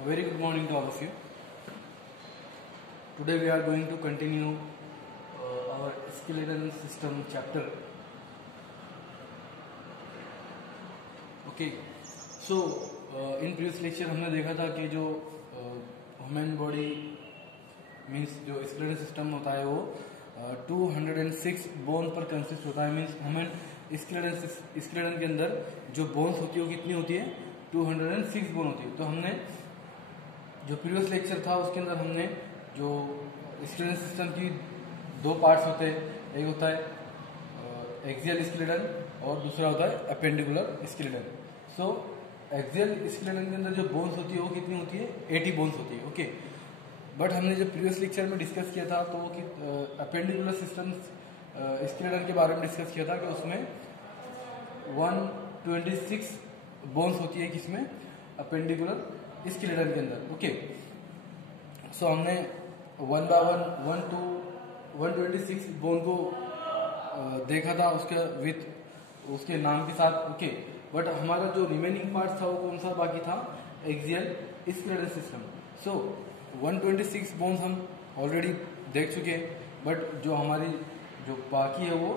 A very good morning to all of you. Today we are going to continue our skeletal system chapter. Okay, so in previous lecture हमने देखा था कि जो human body means जो skeletal system होता है वो 206 bone पर कंसिस्ट होता है। मीन्स ह्यूमन स्केलेटन के अंदर जो बोन्स होती है वो कितनी होती है, 206 बोन होती है। तो हमने जो प्रीवियस लेक्चर था उसके अंदर हमने जो स्केलेटल सिस्टम की दो पार्ट्स होते हैं, एक होता है एक्सियल स्केलेटन और दूसरा होता है अपेंडिकुलर स्केलेटन। सो एक्सियल स्केलेटन के अंदर जो बोन्स होती है वो कितनी होती है, 80 बोन्स होती है। ओके, बट हमने जो प्रीवियस लेक्चर में डिस्कस किया था तो वो कि अपेंडिकुलर सिस्टम स्केलेटन के बारे में डिस्कस किया था कि उसमें 126 बोन्स होती है, किसमें, अपेंडिकुलर स्केलेटन के अंदर। ओके, सो हमने 1 by 1 to 126 बोन को देखा था उसके विथ उसके नाम के साथ। ओके, बट हमारा जो रिमेनिंग पार्ट था वो कौन सा बाकी था, एक्सियल स्केलेटल सिस्टम। सो 126 बोन्स हम ऑलरेडी देख चुके हैं, बट जो हमारी जो बाकी है वो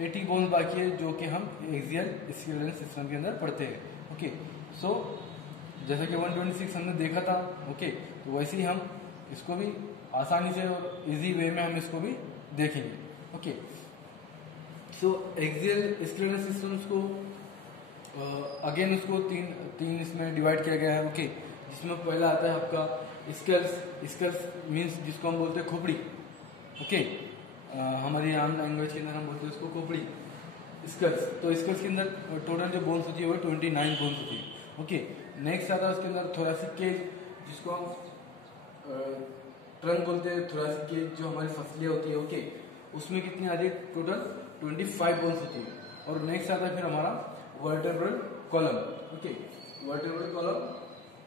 80 बोन्स बाकी है जो कि हम एक्सियल स्केलेटल सिस्टम के अंदर पढ़ते हैं। ओके, सो जैसे कि 126 हमने देखा था, ओके, तो वैसे ही हम इसको भी आसानी से और इजी वे में हम इसको भी देखेंगे। ओके, सो एक्सियल स्केलेटल सिस्टम्स को अगेन उसको तीन इसमें डिवाइड किया गया है। ओके, जिसमें पहला आता है आपका स्कल्स मीन्स जिसको हम बोलते हैं खोपड़ी। ओके, हमारी आम लैंग्वेज के अंदर हम बोलते हैं उसको खोपड़ी, स्कल्स। तो स्कल्स के अंदर टोटल जो बोन्स होती है वो 29 बोन्स होती है। ओके, नेक्स्ट आता है उसके अंदर थोरैसिक केज, जिसको हम ट्रंक बोलते हैं, थोरैसिक केज जो हमारी फसलियाँ होती है। ओके, उसमें कितनी आती है, टोटल 25 बोन्स होती है। और नेक्स्ट आता है फिर हमारा vertebral column. Okay, vertebral column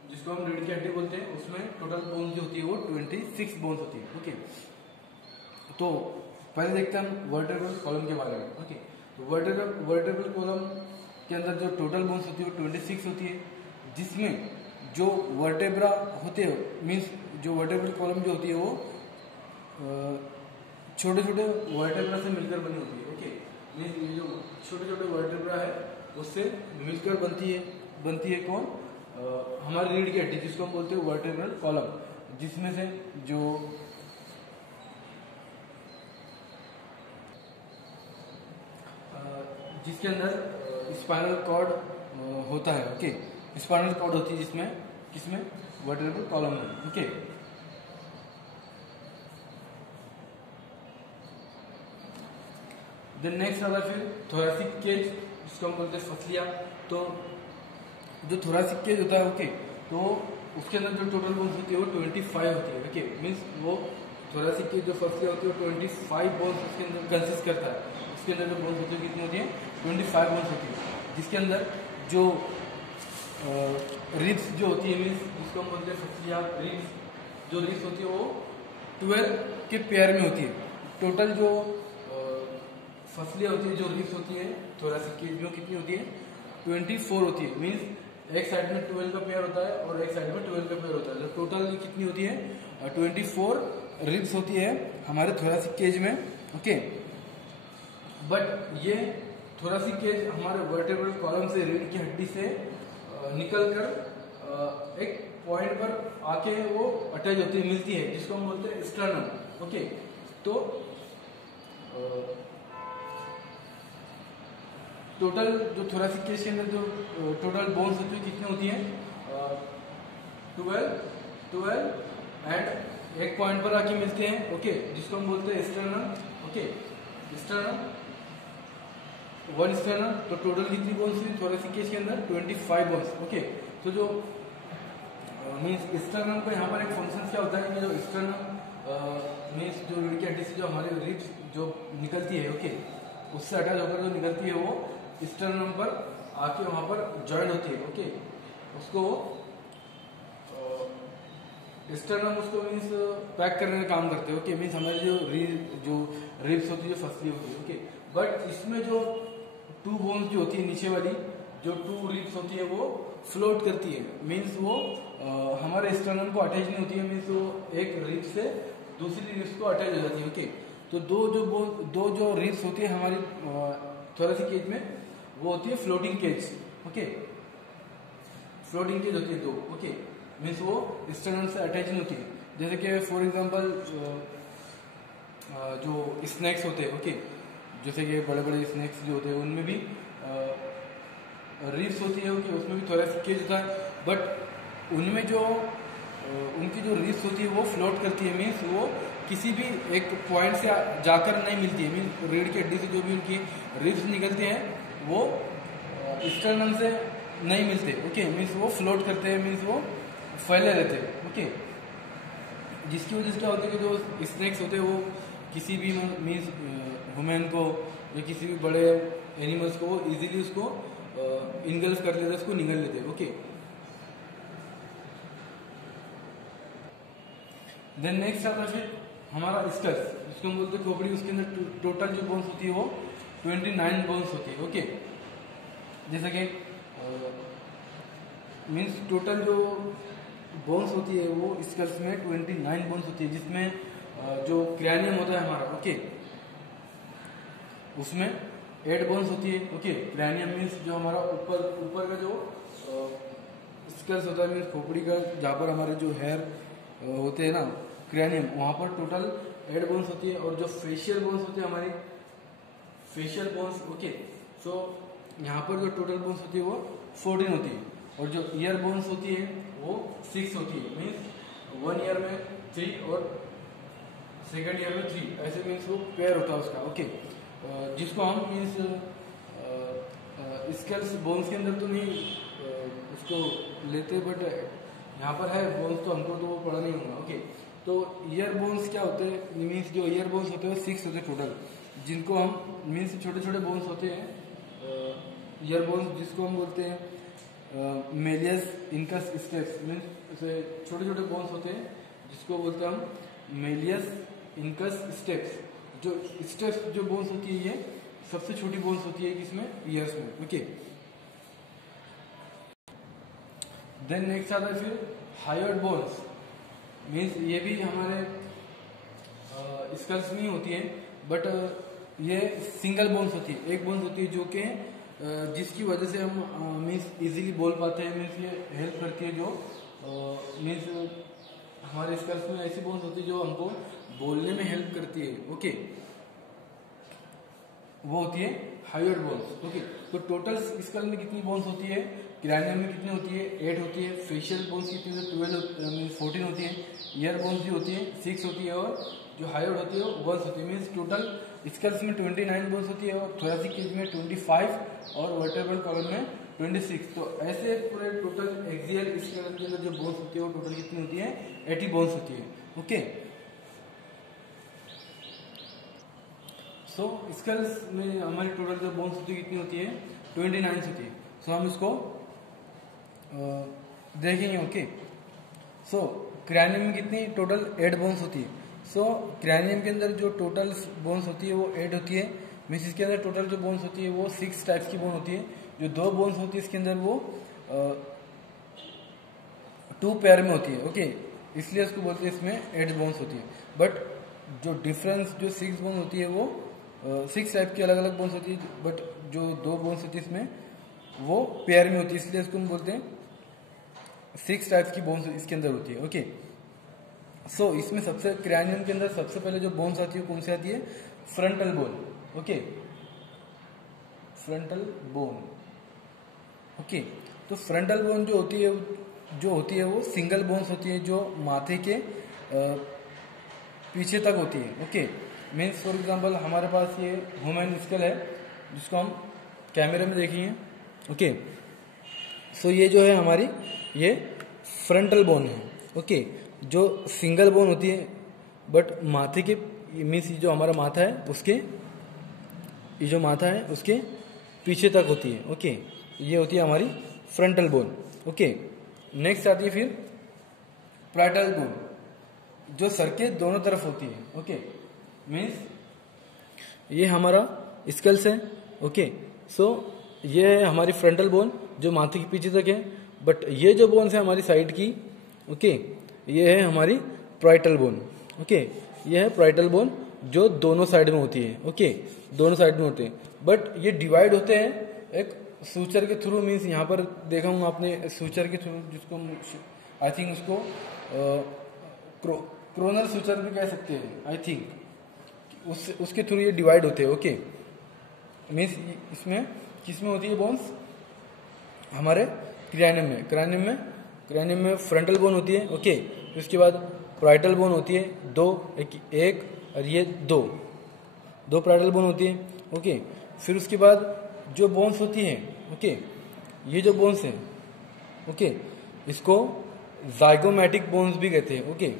जिसको हम रीढ़ की हड्डी बोलते हैं, उसमें टोटल बोन्स जो होती है वो 26 बोन्स होती है। ओके, तो पहले देखते हैं हम वर्टेब्रल कॉलम के बारे में। ओके, तो वर्टेब्रल कॉलम के अंदर जो टोटल बोन्स होती है वो 26 होती है, जिसमें जो वर्टेब्रा होते हैं मीन्स जो वर्टेब्रल कॉलम जो होती है वो छोटे छोटे वर्टेब्रा से मिलकर बनी होती है। ओके, मीन्स ये जो छोटे छोटे वर्टेब्रा है उससे मिलकर बनती है कौन, हमारी रीढ़ की हड्डी, जिसको हम बोलते हैं वर्टेब्रल कॉलम, जिसमें से जो जिसके अंदर स्पाइनल कॉर्ड होता है। ओके, स्पाइनल कॉर्ड होती है जिसमें किसमें, वर्टेब्रल कॉलम में। ओके, देन नेक्स्ट आता है फिर थोरैसिक केज, जिसको हम बोलते हैं फसलियाँ। तो जो थोरैसिक केज होता है, ओके, तो उसके अंदर जो टोटल बोन्स होती है वो 25 होती है। ओके, मीन्स वो थोरैसिक केज जो फसलियाँ होती है वो 25 बोन्स उसके अंदर कंसिस्ट करता है। उसके अंदर जो बोन्स होती है कितनी होती है, 25 बोन्स होती है, जिसके अंदर जो रिब्स जो होती है मीन्स जिसको हम बोलते हैं फसलियाँ रिब्स, जो रिब्स होती है वो 12 के पेयर में होती है। टोटल जो फसलियाँ होती है, जो रिब्स होती है थोरैसिक केज में, कितनी होती है, 24 होती है। मीन्स एक साइड में 12 का पेयर होता है और एक साइड में 12 का पेयर होता है। तो टोटल कितनी होती है, 24 रिब्स होती है हमारे थोरैसिक केज में। ओके, बट ये थोरैसिक केज हमारे वर्टेब्रल कॉलम से, रीढ़ की हड्डी से निकलकर एक पॉइंट पर आके वो अटैच होती है, मिलती है, जिसको हम बोलते हैं स्टर्नम। ओके, तो टोटल जो थोरैसिक केज के अंदर जो टोटल बोन्स होती है कितनी होती हैं, 12 एंड एक पॉइंट पर आके मिलते हैं। ओके, जिसको हम बोलते हैं sternum. Okay, sternum, one sternum. तो टोटल कितनी बोन्स थी थोरैसिक केज के अंदर, 25 बोन्स। ओके, तो जो मीन्स स्टर्नम का यहाँ पर एक फंक्शन क्या होता है कि जो स्टर्नम मीन्स जो रीढ़ की हड्डी से जो हमारी रिब्स जो निकलती है, ओके, उससे अटैच होकर जो निकलती है वो स्टर्नम पर आके वहाँ पर जॉइंट होती है। ओके, उसको स्टर्नम उसको मीन्स पैक करने का काम करते हैं। ओके, मीन्स हमारी जो रिब्स होती है, जो फसली होती है। ओके, बट इसमें जो 2 बोन्स जो होती है नीचे वाली, जो 2 रिब्स होती है वो फ्लोट करती है, मीन्स वो हमारे स्टर्नम को अटैच नहीं होती है, मीन्स वो एक रिब्स से दूसरी रिब्स को अटैच हो जाती है। ओके, तो दो जो रिब्स होती है हमारी थोरेसिक केज में, वो होती है floating cage. Okay, floating cage होती है दो। ओके, मीन्स वो स्टर्नम से अटैच नहीं होती है। जैसे कि फॉर एग्जांपल जो स्नैक्स होते हैं, ओके, जैसे कि बड़े बड़े स्नैक्स जो होते हैं उनमें भी रिब्स होती है, ओके, उसमें भी थोरेसिक केज होता है, बट उनमें जो उनकी जो रिब्स होती है वो फ्लोट करती है, मीन्स वो किसी भी एक पॉइंट से जाकर नहीं मिलती है, मीन्स रीढ़ की हड्डी से जो भी उनकी रिब्स निकलते हैं वो स्टर्नम से नहीं मिलते। ओके, मीन्स वो फ्लोट करते हैं, मीन्स वो फैले रहते हैं। ओके, जिसकी वजह से क्या होता है कि जो स्नैक्स होते हैं वो किसी भी मीन्स ह्यूमन को या किसी भी बड़े एनिमल्स को इजीली उसको इनगल्फ कर लेते, उसको निगल लेते। ओके, देन नेक्स्ट आता है फिर हमारा स्कल्स, जिसको हम बोलते हैं खोपड़ी। उसके अंदर टोटल जो बोन्स होती है वो 29 बोन्स होती है। ओके, जैसे कि मीन्स टोटल जो बोन्स होती है वो स्कल्स में 29 बोन्स होती है, जिसमें जो क्रैनियम होता है हमारा, ओके, उसमें 8 बोन्स होती है। ओके, क्रैनियम मीन्स जो हमारा ऊपर का जो स्कल्स होता है, मीन्स खोपड़ी का जहाँ पर हमारे जो हेयर होते हैं ना, क्रैनियम, वहाँ पर टोटल 8 बोन्स होती है। और जो फेशियल बोन्स होती है हमारी, फेशियल बोन्स, ओके, सो यहाँ पर जो टोटल बोन्स होती है वो 14 होती है। और जो ईयर बोन्स होती है वो 6 होती है, मीन्स 1 ईयर में 3 और सेकेंड ईयर में 3, ऐसे मीन्स वो पेयर होता है उसका। ओके, जिसको हम मीन्स स्कल्स बोन्स के अंदर तो नहीं उसको लेते, बट यहाँ पर है बोन्स, तो हमको तो वो पढ़ा नहीं होगा। ओके, तो ईयर बोन्स क्या होते हैं, मीन्स जो ईयर बोन्स होते हैं 6 होते हैं टोटल, जिनको हम मीन्स छोटे छोटे बोन्स होते हैं ईयर बोन्स, जिसको हम बोलते हैं मेलियस इनकस स्टेप्स, मीन्स छोटे छोटे बोन्स होते हैं जिसको बोलते हैं हम मेलियस इनकस स्टेप्स। जो स्टेप्स जो बोन्स होती है ये सबसे छोटी बोन्स होती है किसमें, ईयर्स में। ओके, देन नेक्स्ट आता है फिर हायर्ड बोन्स, मीन्स ये भी हमारे स्कल्स में ही होती है, बट ये सिंगल बोन्स होती है, एक बोन्स होती है जो कि जिसकी वजह से हम मीन्स इजीली बोल पाते हैं, मीन्स ये हेल्प करती है। जो मीन्स हमारे स्कल्स में ऐसी बोन्स होती है जो हमको बोलने में हेल्प करती है। ओके, वो होती है हायर्ड बोन्स। ओके, तो टोटल स्कल में कितनी बोन्स होती है, क्रैनियम में कितनी होती है, 8 होती है। फेशियल बोन्स कितनी होती है, 14 होती है। ईयर बोन्स भी होती है 6 होती है, और जो हायर्ड होती है वो 1 होती है। मीन्स टोटल स्कल्स में 29 बोन्स होती है, और थोरेसिक केज में 25, और वर्टेब्रल कॉलम में 26। तो ऐसे पूरे टोटल एक्सियल स्कल के अंदर जो बोन्स होती है वो टोटल कितनी होती है, 80 बोन्स होती है। ओके, सो स्कल्स में हमारी टोटल जो बोन्स होती है कितनी होती है, 29 होती है। सो हम इसको देखेंगे। ओके, सो क्रैनियम में कितनी टोटल 8 बोन्स होती है। सो क्रैनियम के अंदर जो टोटल बोन्स होती है वो 8 होती है, मीन्स इसके अंदर टोटल जो बोन्स होती है वो 6 टाइप्स की बोन होती है। जो 2 बोन्स होती है इसके अंदर वो 2 पेयर में होती है। ओके, इसलिए इसको बोलते हैं इसमें 8 बोन्स होती है। बट जो डिफरेंस जो 6 बोन होती है वो 6 टाइप की अलग अलग बोन्स होती है, बट जो 2 बोन्स होती है इसमें वो पेयर में होती है, इसलिए इसको हम बोलते हैं 6 टाइप्स की बोन्स इसके अंदर होती है। ओके, सो इसमें सबसे क्रैनियम के अंदर सबसे पहले जो बोन्स आती है कौन सी आती है, frontal bone. Okay, frontal bone. Okay, तो फ्रंटल बोन जो होती है वो सिंगल बोन्स होती है, जो माथे के पीछे तक होती है। ओके, मीन्स फॉर एग्जांपल हमारे पास ये ह्यूमन स्कल है जिसको हम कैमरे में देखेंगे। ओके, सो ये जो है हमारी ये फ्रंटल बोन है। ओके, जो सिंगल बोन होती है, बट माथे के मीन्स जो हमारा माथा है उसके, ये जो माथा है उसके पीछे तक होती है। ओके, ये होती है हमारी फ्रंटल बोन। ओके, नेक्स्ट आती है फिर पैराइटल बोन, जो सर के दोनों तरफ होती है। ओके, मीन्स ये हमारा स्कल्स है। ओके, सो ये है हमारी फ्रंटल बोन जो माथे के पीछे तक है, बट ये जो बोन्स है हमारी साइड की, ओके, ये है हमारी पाराइटल बोन, ओके, ये है पाराइटल बोन जो दोनों साइड में होती है, ओके, दोनों साइड में होते हैं, बट ये डिवाइड होते हैं एक सूचर के थ्रू, मीन्स यहाँ पर देखा हूँ आपने सूचर के थ्रू, जिसको आई थिंक उसको क्रोनल सूचर भी कह सकते हैं आई थिंक, उसके थ्रू ये डिवाइड होते हैं, ओके, मीन्स इसमें किसमें होती है बोन्स, हमारे क्रानियम में फ्रंटल बोन होती है, ओके, उसके बाद पाराइटल बोन होती है दो, एक और ये दो पाराइटल बोन होती है, ओके, फिर उसके बाद जो बोन्स होती है, ओके, ये जो बोन्स है, ओके, इसको जाइगोमेटिक बोन्स भी कहते हैं, ओके,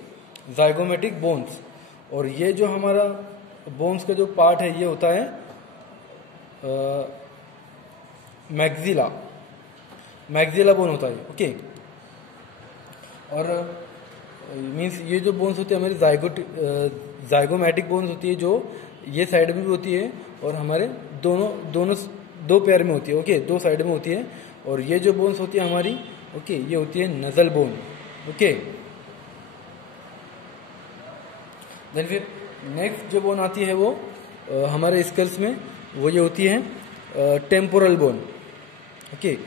जाइगोमेटिक बोन्स, और ये जो हमारा बोन्स का जो पार्ट है ये होता है मैक्सिला बोन होता है, ओके, और मीन्स ये जो बोन्स होती है हमारी जाइगोमेटिक बोन्स होती है, जो ये साइड में भी होती है और हमारे दो पैर में होती है, ओके, दो साइड में होती है, और ये जो बोन्स होती है हमारी, ओके, ये होती है नजल बोन, ओके। देन फिर नेक्स्ट जो बोन आती है वो हमारे स्कल्स में, वो ये होती है temporal bone, okay,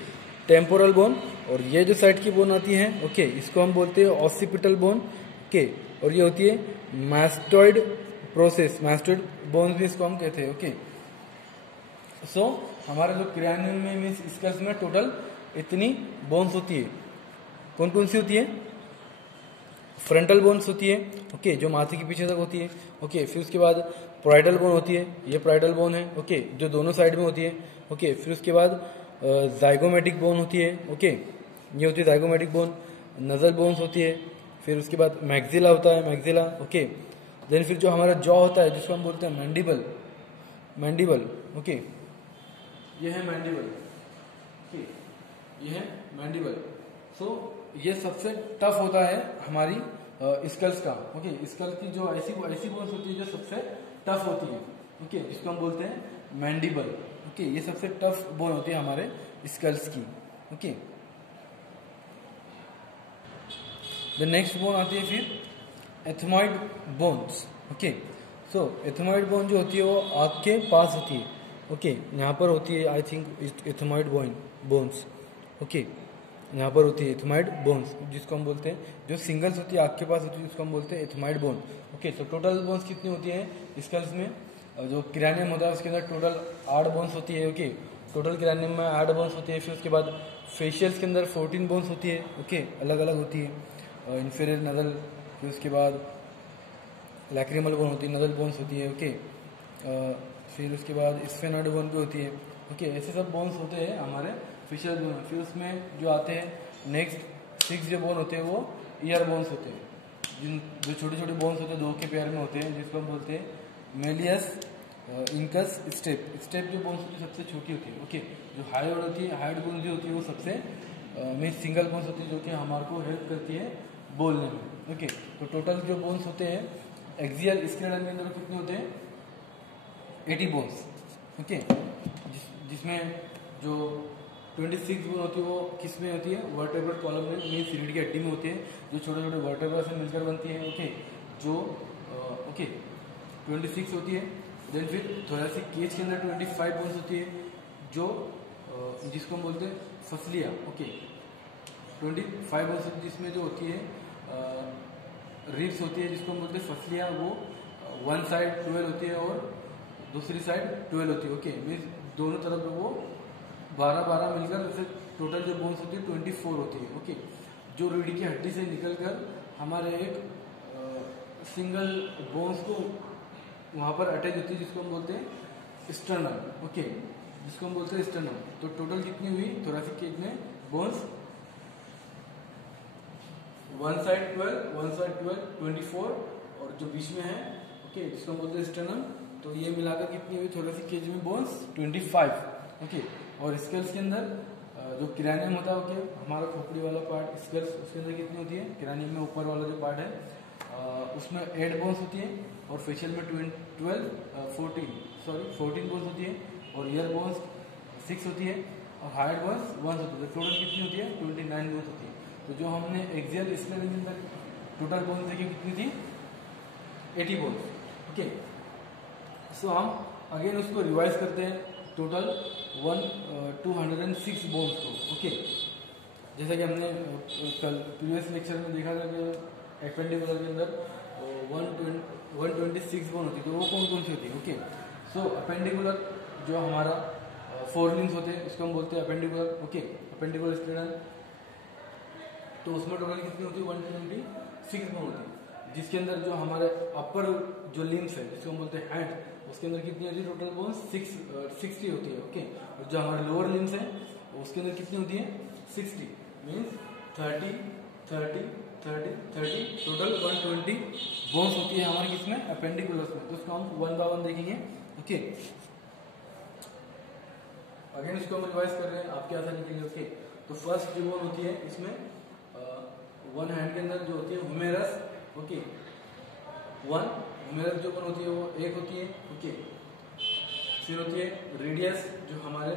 temporal bone, और ये जो साइड की बोन आती है, ओके, इसको हम बोलते हैं ऑसिपिटल बोन, ओके, और ये होती है मास्टोइड बोन भी इसको हम कहते हैं, ओके। सो हमारे जो क्रेनियम में मीन्स स्कल्स में टोटल इतनी बोन्स होती है, कौन कौन सी होती है, फ्रंटल बोन्स होती है, ओके, जो माथे के पीछे तक होती है, ओके, फिर उसके बाद पाराइटल बोन होती है, ये पाराइटल बोन है, ओके, जो दोनों साइड में होती है, ओके, फिर उसके बाद जाइगोमेटिक बोन होती है, ओके, ये होती है जाइगोमेटिक बोन, नजल बोन्स होती है, फिर उसके बाद मैक्सिला होता है, मैक्सिला, ओके, देन फिर जो हमारा जॉ होता है जिसको हम बोलते हैं मैंडिबल, ओके, ये है मैंडिबल, ओके, ये है मैंडिबल। सो ये सबसे टफ होता है हमारी स्कल्स का, ओके, स्कल की जो ऐसी बोन्स होती है जो सबसे टफ होती है, ओके, जिसको हम बोलते हैं मैंडिबल, ओके, ये सबसे टफ बोन होती है हमारे स्कल्स की, ओके। द नेक्स्ट बोन आती है फिर एथमॉइड बोन्स, ओके। सो एथमॉइड बोन जो होती है वो आँख के पास होती है, ओके, यहाँ पर होती है I think ethmoid bones, okay, यहाँ पर होती है एथमॉइड बोन्स, जिसको हम बोलते हैं, जो सिंगल्स होती है आँख के पास होती है जिसको हम बोलते हैं एथमॉइड बोन, ओके। तो टोटल बोन्स कितनी होती है स्कल्स में, जो क्रेनियम होता है उसके अंदर टोटल 8 बोन्स होती है, ओके, टोटल क्रेनियम में 8 बोन्स होती है। फिर उसके बाद फेशियल्स के अंदर 14 बोन्स होती है, ओके, अलग अलग होती है, इन्फीरियर नजल, फिर उसके बाद लैक्रिमल बोन होती है, नजल बोन्स होती है, ओके, फिर उसके बाद स्फेनॉइड बोन भी होती है, ओके, ऐसे सब बोन्स होते हैं हमारे फेशियल बोन। फिर उसमें जो आते हैं नेक्स्ट 6 जो बोन होते हैं वो ईयर बोन्स होते हैं, जो छोटे छोटे बोन्स होते हैं 2 के पेयर में होते हैं, जिसको हम बोलते हैं मेलियस इंकस स्टेप जो बोन्स होती है सबसे छोटी होती है, ओके, जो हाइड होती है, हाइड बोन जो होती है वो सबसे मीन सिंगल बोन्स होती है जो कि हमारे को हेल्प करती है बोलने में, ओके। तो टोटल जो बोन्स होते हैं एक्सियल स्केलेटन के अंदर कितने होते हैं 80 बोन्स, ओके, जिसमें जो 26 बोन होती है वो किस में होती है वर्टेब्रल कॉलम में, मीन रीढ़ की हड्डी में होती है, जो छोटे छोटे वर्टेब्रा से मिलकर बनती है, ओके, जो ओके 26 होती है। देन फिर थोरेसिक केज के अंदर 25 बोन्स होती है, जो जिसको हम बोलते हैं फसलिया, ओके, 25 बोन्स होती है, जिसमें जो होती है रिब्स होती है जिसको हम बोलते हैं फसलिया, वो वन साइड 12 होती है और दूसरी साइड 12 होती है, ओके, मीन्स दोनों तरफ वो 12 मिलकर जैसे टोटल जो बोन्स होती है 24 होती है, ओके, जो रीढ़ की हड्डी से निकलकर हमारे एक सिंगल बोन्स को वहाँ पर अटैच होती है, जिसको हम बोलते हैं स्टर्नम, ओके, जिसको हम बोलते हैं स्टर्नम। तो टोटल कितनी हुई थोरेसिक केज में बोन्स, वन साइड 12 24 और जो बीच में है, ओके, जिसको हम बोलते हैं स्टर्नम, तो ये मिलाकर कितनी हुई थोरेसिक केज में बोन्स 25, ओके। और स्कल्स के अंदर जो क्रेनियम होता है, ओके, हमारा खोपड़ी वाला पार्ट स्कल्स, उसके अंदर कितनी होती है क्रेनियम में ऊपर वाला जो पार्ट है उसमें 8 बोन्स होती है, और फेशियल में 14 बोन्स होती है, और ईयर बोन्स 6 होती है, और हाइट बोन्स 1 होती है। तो टोटल कितनी होती है 29 बोन्स होती है। तो जो हमने एक्सियल स्केलेटन के अंदर टोटल बोन्स देखी कितनी थी 80 बोन्स। ओके, सो हम अगेन उसको रिवाइज करते हैं टोटल 206 बोन्स को। ओके, जैसा कि हमने कल प्रीवियस लेक्चर में देखा था कि एपेंडिकुलर के अंदर 126 बोन होती है। तो वो कौन कौन सी होती है? ओके, सो अपेंडिकुलर जो हमारा 4 लिम्स होते हैं उसको हम बोलते हैं अपेंडिकुलर। ओके, अपेंडिकुलर स्केलेटन, तो उसमें टोटल कितनी होती है 126 बोन होती है। जिसके अंदर जो हमारे अपर जो लिम्स है जिसको हम बोलते हैं हैंड, उसके अंदर कितनी होती है टोटल बोन 60 होती है। ओके, और जो हमारे लोअर लिम्स हैं उसके अंदर कितनी होती है 60 मीन्स 30 30 30 30 टोटल 120 बोन्स होती है हमारे किसमें अपेंडिकुलर्स में। तो उसको हम 1 बाय 1 देखेंगे। ओके, अगेन इसको हम रिवाइज कर रहे हैं आपके आसानी के लिए। ओके, तो फर्स्ट जो बोन होती है इसमें वन हैंड के अंदर जो होती है हुमेरस। ओके, वन हुमेरस जो बोन होती है वो एक होती है। ओके, फिर होती है रेडियस जो हमारे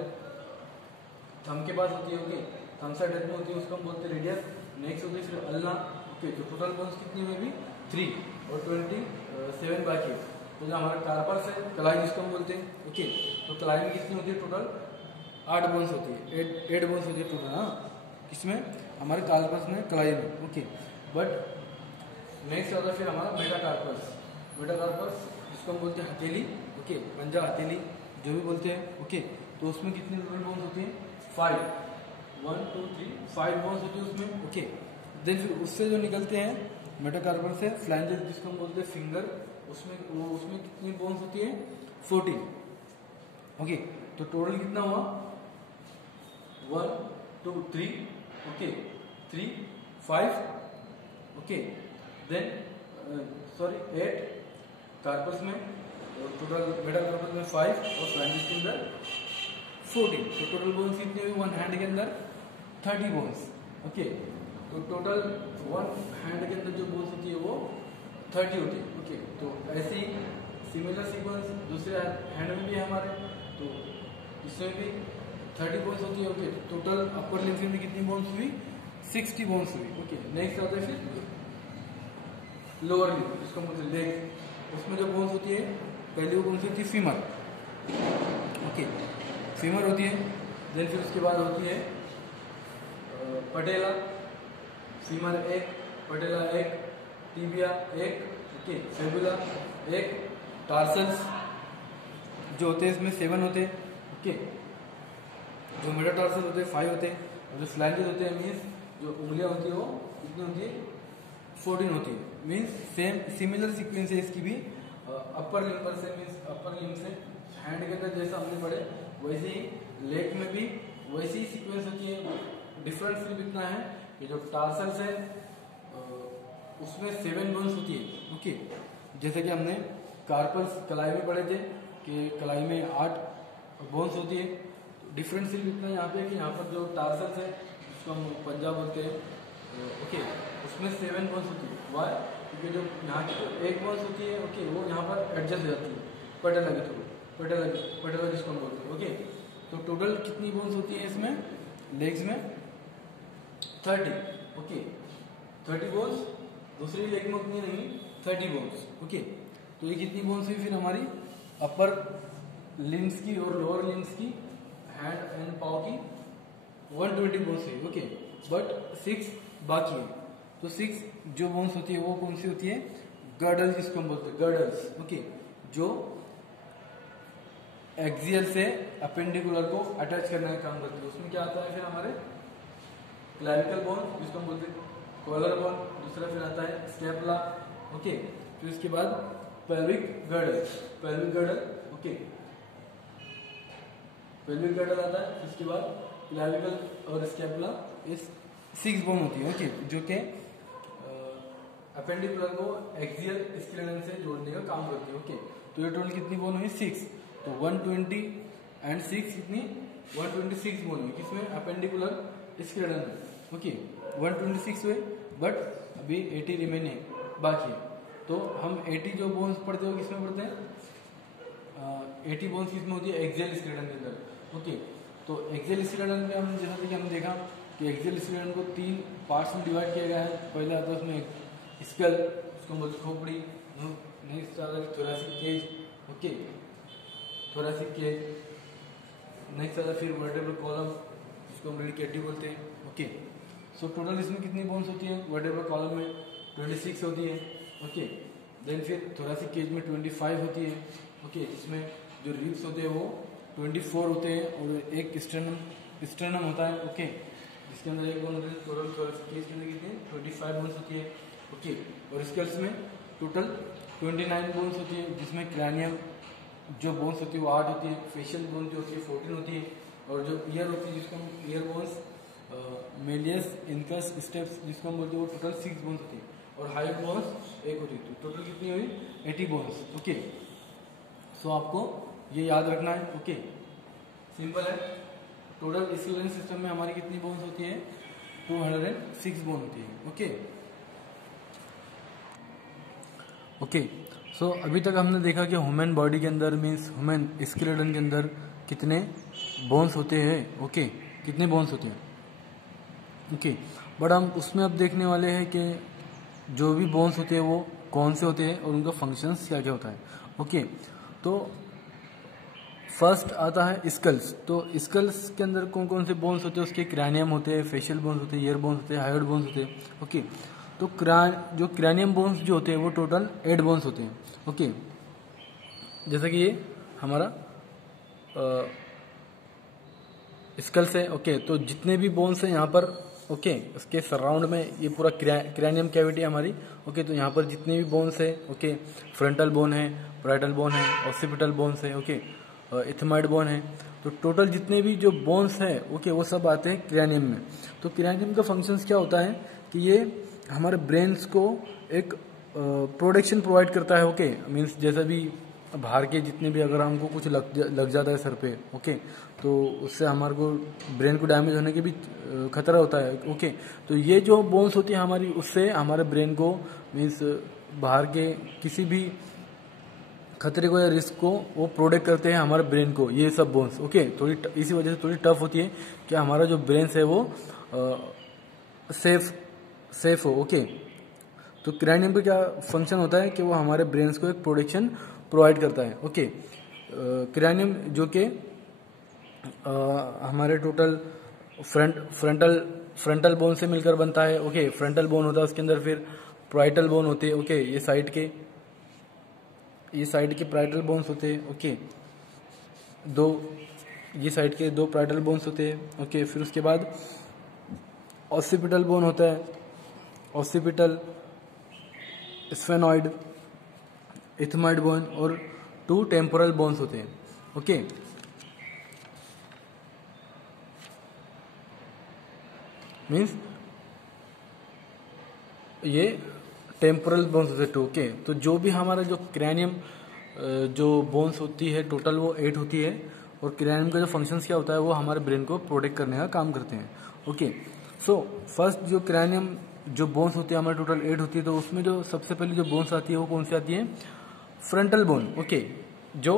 थंब के पास होती है। ओके, थंब साइड में होती है उसको हम बोलते हैं रेडियस। नेक्स्ट होती है फिर अल्ना। ओके, तो टोटल बोन्स कितनी में भी 3 और 27 बाकी है। तो जो हमारा कार्पस है कलाई जिसको हम बोलते हैं। ओके, तो कलाई में कितनी होती है टोटल 8 बोन्स होती है। 8 बोन्स होती है टोटल। हाँ, किसमें हमारे कार्पस में कलाई में। ओके, बट नेक्स्ट आता है फिर हमारा मेटाकार्पस। मेटाकार्पस जिसको हम बोलते हैं हथेली। ओके, पंजा हथेली जो भी बोलते हैं। ओके, तो उसमें कितनी टोटल बोन्स होती हैं 5 1 2 3 5 बोन्स होती है उसमें। ओके, देन फिर उससे जो निकलते हैं मेटाकार्पस से फ्लैंजेस जिसको हम बोलते हैं फिंगर, उसमें कितनी बोन्स होती है 14। ओके, तो टोटल कितना हुआ 1 2 3 okay 3 5 okay then sorry 8 carpus में टोटल मेटाकार्पस में 5 और फ्लैंजेस के अंदर 14। तो टोटल बोन्स कितनी हुई वन हैंड के अंदर 30 बोन्स। ओके, तो टोटल वन हैंड के अंदर जो बोन्स होती है वो 30 होती है। ओके, तो ऐसे ही सिमिलर सीक्वेंस दूसरे हैंड में भी है हमारे, तो इसमें भी 30 बोन्स होती है। ओके, टोटल अपर लिम्स में कितनी बोन्स हुई 60 बोन्स हुई। ओके, नेक्स्ट आता है फिर लोअर लिम्स जिसको हम बोलते हैं लेग, उसमें जो बोन्स होती है पहली वो कौन सी होती है फीमर। ओके, फीमर होती है। देन फिर उसके बाद होती है पटेला, फीमर एक, पटेला एक, टीबिया एक, ओके फेबुला एक, टार्सल्स जो होते हैं इसमें 7 होते हैं। ओके, जो मेटाटार्सल होते हैं 5 होते हैं, और जो फ्लैंजेस होते हैं मीन्स जो उंगलियां होती है वो कितनी होती है 14 होती है। मीन्स सेम सिमिलर सीक्वेंस है इसकी भी अपर लिम्बर से, मीन्स अपर लिम्ब से हैंड के अंदर जैसा हमने पढ़े वैसे ही लेग में भी वैसी ही सीक्वेंस होती है। डिफरेंस सिर्फ इतना है कि जो टार्सल्स है उसमें 7 बोन्स होती है। ओके, जैसे कि हमने कार्पल्स कलाई में पढ़े थे कि कलाई में 8 बोन्स होती है। डिफरेंस सिर्फ इतना यहाँ पे कि यहाँ पर जो टार्सल्स है जिसको हम पंजा बोलते हैं, ओके उसमें 7 बोन्स होती है। वाई? क्योंकि जो यहाँ की जो एक बोन्स होती है ओके वो यहाँ पर एडजस्ट हो जाती है पटेला के थ्रू, पटेला जिसको हम बोलते हैं। ओके, तो टोटल कितनी बोन्स होती है इसमें लेग्स में 30। ओके, 30 बोन्स, दूसरी लेग में उतनी नहीं 30 बोन्स। ओके, तो ये कितनी बोन्स हुई फिर हमारी अपर लिम्स की और लोअर लिम्स की हैंड एंड पाव की 120 बोन्स हुई। ओके, बट 6 बाकी है। तो 6 जो बोन्स होती है वो कौन सी होती है गर्डल जिसको हम बोलते हैं गर्डल्स। ओके, जो एक्सियल से अपेंडिकुलर को अटैच करने का काम करती है। उसमें क्या आता है फिर हमारे क्लैविकल बोन जिसको हम बोलते हैं कॉलर बोन, दूसरा फिर आता है स्कैपुला। ओके, फिर उसके बाद pelvic girdle. Okay, pelvic girdle आता है, फिर उसके बाद क्लैविकल और स्कैपुला, इस 6 बोन होती है। ओके, जो कि अपेंडिकुलर को एक्सियल स्केलेटन से जोड़ने का काम करती है। ओके, तो ये टोटल कितनी बोन हुई 6, तो 120 एंड 6 कितनी 126 बोन हुई किसमें अपेंडिकुलर स्केलेटन में। ओके, 126 हुए, बट अभी 80 रिमेनिंग बाकी है। तो हम 80 जो बोन्स पढ़ते हो किसमें पढ़ते हैं 80 बोन्स किसमें होती है एक्सियल स्केलेटन के अंदर। ओके, तो एक्सियल स्केलेटन में हम जैसा कि हमने देखा कि एक्सियल स्केलेटन को 3 पार्ट्स में डिवाइड किया गया है। पहले आता है उसमें स्कल, उसको बोलते खोपड़ी, नेक्स्ट आता है thoracic cage, okay, thoracic cage, next आता है फिर वर्टेब्रल कॉलम, जिसको हम रीढ़ की हड्डी बोलते हैं, ओके। सो टोटल इसमें कितनी बोन्स होती है वर्टेब्रल कॉलम में? 26 होती है, ओके। देन फिर थोरैसिक केज में 25 होती है, ओके, जिसमें जो रिब्स होते हैं वो 24 होते हैं और एक स्टर्नम होता है, ओके, जिसके अंदर एक बोन होती है। टोटल थोरैसिक केज के अंदर कितनी 25 बोन्स होती है, ओके। और स्कल्स में टोटल 29 बोन्स होती है, जिसमें क्रैनियम जो बोन्स होती है वो 8 होती है, फेशियल बोन जो होती है 14 होती है, और जो ईयर होती है जिसको हम ear bones, Méliès, incus, steps जिसको हम बोलते हैं, वो टोटल 6 बोन्स होती है, और हाइट बोन्स 1 होती है। तो टोटल कितनी हुई 80 बोन्स, ओके। सो आपको ये याद रखना है, ओके, सिंपल है। टोटल स्केलेटन सिस्टम में हमारी कितनी बोन्स होती है? 206 बोन होती है, ओके, ओके। सो अभी तक हमने देखा कि ह्यूमन बॉडी के अंदर मीन्स ह्यूमन स्केलेटन के अंदर कितने बोन्स होते हैं, ओके, कितने बोन्स होते हैं, ओके। बट हम उसमें अब देखने वाले हैं कि जो भी बोन्स होते हैं वो कौन से होते हैं और उनका फंक्शंस क्या क्या होता है, ओके। तो फर्स्ट आता है स्कल्स। तो स्कल्स के अंदर कौन कौन से बोन्स होते हैं? उसके क्रैनियम होते हैं, फेशियल बोन्स होते हैं, ईयर बोन्स होते हैं, हायोइड बोन्स होते हैं, ओके। तो जो क्रैनियम बोन्स जो होते हैं वो टोटल 8 बोन्स होते हैं, ओके। जैसा कि ये हमारा स्कल्स है, ओके। तो जितने भी बोन्स हैं यहाँ पर, ओके, उसके सराउंड में ये पूरा क्रैनियम कैविटी है हमारी, ओके। तो यहाँ पर जितने भी बोन्स है, ओके, फ्रंटल बोन है, पैराइटल बोन है, ऑक्सीपिटल बोन्स है, ओके, इथमाइड बोन है। तो टोटल जितने भी जो बोन्स है, ओके, वो सब आते हैं क्रैनियम में। तो क्रैनियम का फंक्शंस क्या होता है कि ये हमारे ब्रेन्स को एक प्रोटेक्शन प्रोवाइड करता है, ओके। मीन्स जैसा भी बाहर के जितने भी अगर हमको कुछ लग जाता है सर पे, ओके, तो उससे हमारे को ब्रेन को डैमेज होने के भी खतरा होता है, ओके। तो ये जो बोन्स होती है हमारी, उससे हमारे ब्रेन को मीन्स बाहर के किसी भी खतरे को या रिस्क को वो प्रोटेक्ट करते हैं हमारे ब्रेन को, ये सब बोन्स, ओके। थोड़ी इसी वजह से थोड़ी टफ होती है कि हमारा जो ब्रेन है वो सेफ हो, ओके। तो क्रैनियम का क्या फंक्शन होता है कि वो हमारे ब्रेन्स को एक प्रोटेक्शन प्रोवाइड करता है, ओके। क्रैनियम जो कि हमारे टोटल फ्रंटल बोन से मिलकर बनता है, ओके। फ्रंटल बोन होता है, उसके अंदर फिर पैराइटल बोन होते हैं, ओके। ये साइड के पैराइटल बोन्स होते हैं, ओके। ये साइड के 2 पैराइटल बोन्स होते हैं, ओके। फिर उसके बाद ऑक्सीपिटल बोन होता है, ऑक्सीपिटल, स्फेनॉइड, इथमाइड बोन, और 2 टेम्पोरल बोन्स होते हैं, ओके। मीन्स ये टेम्पोरल बोन्स होते हैं 2, ओके। तो जो भी हमारा जो क्रैनियम जो बोन्स होती है टोटल वो 8 होती है, और क्रैनियम का जो फंक्शंस क्या होता है वो हमारे ब्रेन को प्रोटेक्ट करने का काम करते हैं, ओके। सो फर्स्ट जो क्रैनियम जो बोन्स होती है हमारे टोटल 8 होती है। तो उसमें जो सबसे पहले जो बोन्स आती है वो कौन सी आती है? Frontal bone, okay. जो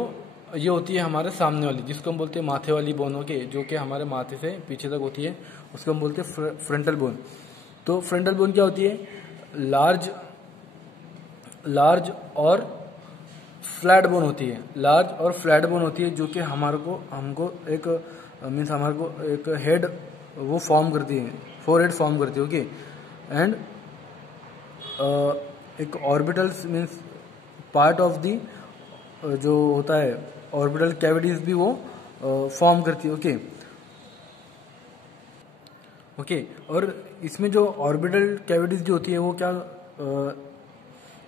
ये होती है हमारे सामने वाली, जिसको हम बोलते हैं माथे वाली बोन, ओके, जो कि हमारे माथे से पीछे तक होती है, उसको हम बोलते हैं फ्रंटल बोन। तो फ्रंटल बोन क्या होती है? लार्ज और फ्लैट बोन होती है, लार्ज और फ्लैट बोन होती है, जो कि हमको एक मीन्स हमारे को एक हेड वो फॉर्म करती है, फोरहेड फॉर्म करती है, ओके। एंड एक orbitals means part of the जो होता है ऑर्बिटल कैविटीज भी वो फॉर्म करती है, ओके, ओके। और इसमें जो ऑर्बिटल कैविटीज जो होती है वो क्या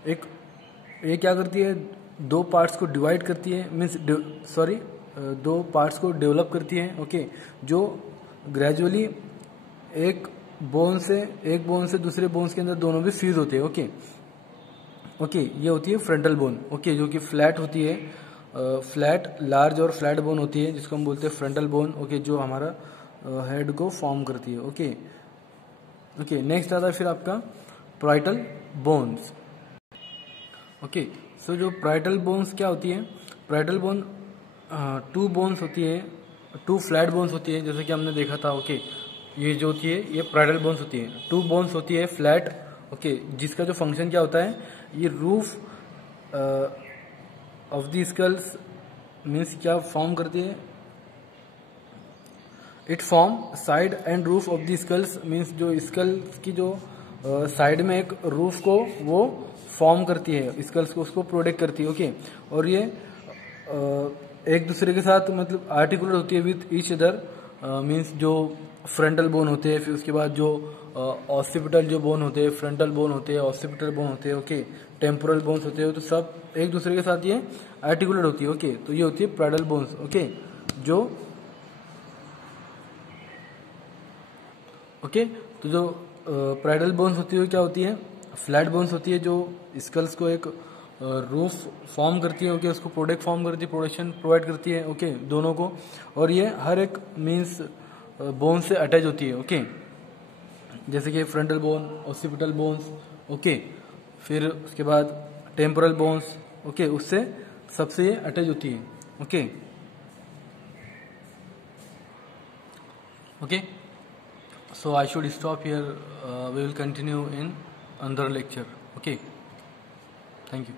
ये क्या करती है? 2 पार्ट्स को डिवाइड करती है, मीन्स 2 पार्ट्स को डेवलप करती है, ओके, जो ग्रेजुअली एक बोन से दूसरे बोन्स के अंदर दोनों भी फ्यूज होते हैं, ओके, ओके। ये होती है फ्रंटल बोन, ओके, जो कि फ्लैट होती है, फ्लैट, लार्ज और फ्लैट बोन होती है, जिसको हम बोलते हैं फ्रंटल बोन, ओके, जो हमारा हेड को फॉर्म करती है, ओके, ओके। नेक्स्ट आता है फिर आपका पैराइटल बोन्स, ओके। सो जो पैराइटल बोन्स क्या होती है? पैराइटल बोन 2 बोन्स होती है, टू फ्लैट बोन्स होती है, जैसे कि हमने देखा था। ओके, ये जो होती है ये पैरेलल बोन्स होती है। टू बोन्स होती है फ्लैट, ओके, जिसका जो फंक्शन क्या होता है, ये roof of the skulls means क्या फॉर्म करती है, it form side and roof of the skulls, means जो स्कल की जो साइड में एक रूफ को वो फॉर्म करती है, स्कल्स को उसको प्रोटेक्ट करती है। ओके, और ये एक दूसरे के साथ मतलब आर्टिकुलेट होती है विथ ईच अदर, मीन्स जो फ्रंटल बोन होते हैं, फिर उसके बाद जो ऑसिपिटल जो बोन होते हैं, फ्रंटल बोन होते हैं, ऑसिपिटल बोन होते हैं, ओके, टेम्पोरल बोन्स होते हैं, तो सब एक दूसरे के साथ ये आर्टिकुलेट होती है। ओके, तो ये होती है पैरेलल बोन्स। ओके, जो ओके, तो जो पैरेलल बोन्स होती है क्या होती है, फ्लैट बोन्स होती है, जो स्कल्स को एक रूफ फॉर्म करती है। ओके, उसको प्रोटेक्ट फॉर्म करती है, प्रोटेक्शन प्रोवाइड करती है। ओके, दोनों को, और ये हर एक मीन्स बोन से अटैच होती है। ओके, जैसे कि frontal bone, occipital bones, okay, फिर उसके बाद टेम्पोरल बोन्स, ओके, उससे सबसे ये अटैच होती है। Okay, okay, so I should stop here. We will continue in another lecture. Okay, thank you.